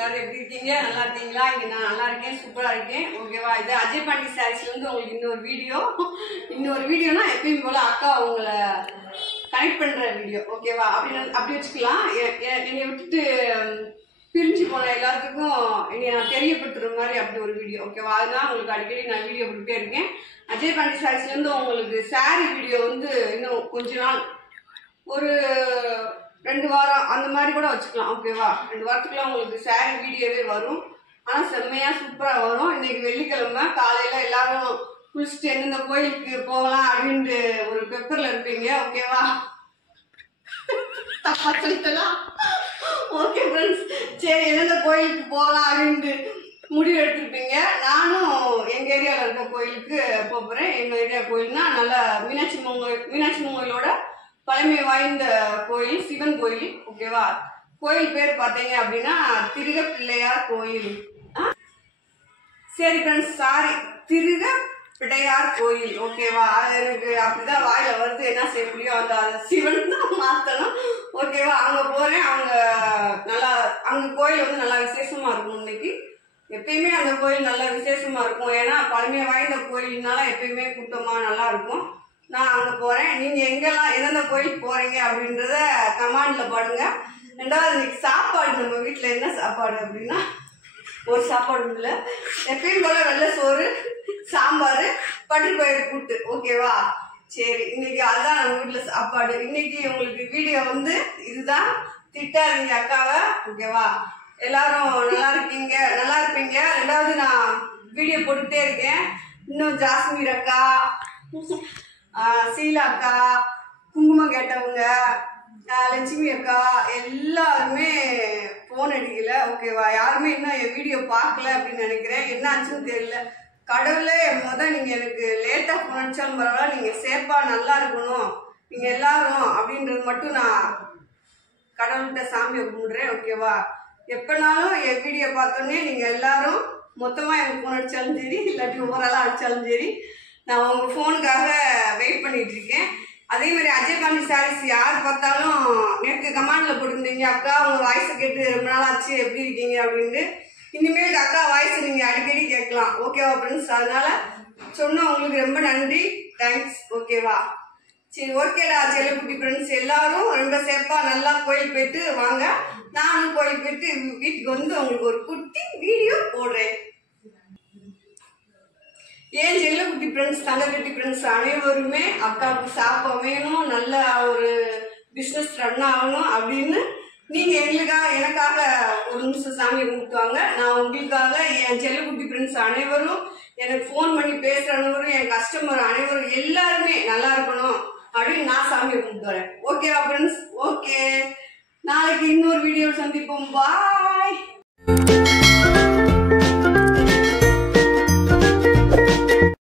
எல்லாரும் எப்படி இருக்கீங்க? நல்லா இருக்கீங்களா? இங்க நான் நல்லா இருக்கேன், சூப்பரா இருக்கேன். ஓகேவா? இது அஜய் பாண்டி சாரீஸ்ல இருந்து உங்களுக்கு இன்னொரு வீடியோனா எப்பயும் போல அக்கா உங்களை கனெக்ட் பண்ற வீடியோ. ஓகேவா? அப்படி வச்சுக்கலாம். என்னை விட்டுட்டு பிரிஞ்சு போன எல்லாத்துக்கும் என்னை நான் தெரியப்படுத்துற மாதிரி அப்படி ஒரு வீடியோ. ஓகேவா? அதுதான் உங்களுக்கு அடிக்கடி நான் வீடியோ கொடுத்துட்டே இருக்கேன். அஜய் பாண்டி சாரீஸ்ல இருந்து உங்களுக்கு சாரி வீடியோ வந்து இன்னும் கொஞ்ச நாள், ஒரு 2 வாரம் அந்த மாதிரி கூட வச்சுக்கலாம். ஓகேவா? 2 வாரத்துக்குள்ள உங்களுக்கு சாரி வீடியோவே வரும். ஆனால் செம்மையா சூப்பரா வரும். இன்னைக்கு வெள்ளிக்கிழமை காலையில எல்லாரும் குளிச்சுட்டு எந்தெந்த கோயிலுக்கு போகலாம் அப்படின்ட்டு ஒரு பெப்பர்ல இருப்பீங்க. ஓகேவா? தப்பா சொல்லிட்டலாம். ஓகே ஃப்ரெண்ட்ஸ், சரி எந்தெந்த கோயிலுக்கு போகலாம் அப்படின்ட்டு முடிவு எடுத்துருப்பீங்க. நானும் எங்க ஏரியாவில் இருக்க கோயிலுக்கு போகிறேன். எங்க ஏரியா கோயில்னா நல்லா மீனாட்சி மங்கலோட பழமை வாய்ந்த கோயில், சிவன் கோயில். ஓகேவா? கோயில் பேர் பார்த்தீங்க அப்படின்னா திருக பிள்ளையார் கோயில். சரி ஃப்ரெண்ட்ஸ், சாரி, திருக பிள்ளையார் கோயில். ஓகேவா? அது எனக்கு அப்படிதான் வாயில வருது, என்ன செய்ய முடியும், அந்த சிவன் தான் மாத்தணும். ஓகேவா? அங்க போறேன். அங்க கோயில் வந்து நல்லா விசேஷமா இருக்கும். இன்னைக்கு எப்பயுமே அந்த கோயில் நல்லா விசேஷமா இருக்கும். ஏன்னா பழமை வாய்ந்த கோயில்னால எப்பயுமே கூட்டமா நல்லா இருக்கும். நான் அங்க போறேன். நீங்க எங்கெல்லாம் எந்தெந்த கோயிலுக்கு போறீங்க அப்படின்றத கமெண்ட்ல பாடுங்க. ரெண்டாவது, இன்னைக்கு சாப்பாடு நம்ம வீட்டுல என்ன சாப்பாடு அப்படின்னா, ஒரு சாப்பாடு இல்லை, எப்பயும் போல வெள்ளை சோறு, சாம்பார், பட்டுப்பயிறு கூட்டு. ஓகேவா? சரி, இன்னைக்கு அதுதான் நம்ம வீட்டுல சாப்பாடு. இன்னைக்கு உங்களுக்கு வீடியோ வந்து இதுதான், திட்டாதீங்க அக்காவை. ஓகேவா? எல்லாரும் நல்லா இருப்பீங்க. ரெண்டாவது, நான் வீடியோ போட்டுக்கிட்டே இருக்கேன். இன்னும் ஜாஸ்மீர் அக்கா, சீலா அக்கா, குங்குமம் கேட்டவங்க, லட்சுமி அக்கா எல்லாருமே போன் அடிக்கல. ஓகேவா? யாருமே இன்னும் என் வீடியோ பார்க்கல அப்படின்னு நினைக்கிறேன். என்ன ஆச்சுன்னு தெரியல. கடவுளே, நீங்க எனக்கு லேட்டா போன் அடிச்சாலும் பரவாயில்ல, நீங்க சேஃபா நல்லா இருக்கணும் நீங்க எல்லாரும் அப்படின்றது மட்டும் நான் கடவுள்கிட்ட சாமியை கும்பிடுறேன். ஓகேவா? எப்பனாலும் என் வீடியோ பார்த்தோன்னே நீங்க எல்லாரும் மொத்தமா எனக்கு போன் அடிச்சாலும் சரி, இல்லாட்டி ஓவராலா அடிச்சாலும் சரி, நான் உங்க போனுக்காக வெயிட் பண்ணிட்டு இருக்கேன். அதே மாதிரி அஜய் பாண்டி சாரீஸ் யார் பார்த்தாலும் நேற்று கமெண்ட்ல போட்டிருந்தீங்க, அக்கா உங்க வாய்ஸை கேட்டு ரொம்ப நாள் ஆச்சு, எப்படி இருக்கீங்க அப்படின்ட்டு. இனிமேல் அக்கா வாய்ஸ் நீங்க அடிக்கடி கேட்கலாம். ஓகேவா ஃப்ரெண்ட்ஸ்? அதனால சொன்ன உங்களுக்கு ரொம்ப நன்றி, தேங்க்ஸ். ஓகேவா? சரி, ஓகேடா செல்லக்குட்டி ஃப்ரெண்ட்ஸ், எல்லாரும் ரொம்ப சேஃபா நல்லா கோயில் போயிட்டு வாங்க. நானும் கோயில் போயிட்டு வீட்டுக்கு வந்து உங்களுக்கு ஒரு குட்டி வீடியோ போடுறேன். ஏன் செல்லக்குட்டி ஃப்ரெண்ட்ஸ், தங்கக்குட்டி ஃப்ரெண்ட்ஸ் அனைவருமே அக்காவுக்கு சாப்பிட வேணும், நல்ல ஒரு பிஸ்னஸ் ரன் ஆகணும் அப்படின்னு நீங்க எனக்காக ஒரு நிமிஷம் சாமியை கும்பிட்டுவாங்க. நான் உங்களுக்காக என் செல்லக்குட்டி ஃப்ரெண்ட்ஸ் அனைவரும், எனக்கு ஃபோன் பண்ணி பேசுற அனைவரும், என் கஸ்டமர் அனைவரும் எல்லாருமே நல்லா இருக்கணும் அப்படின்னு நான் சாமியை கும்பிட்டு வரேன். ஓகேவா ஃப்ரெண்ட்ஸ்? ஓகே, நாளைக்கு இன்னொரு வீடியோ சந்திப்போம். பாய்.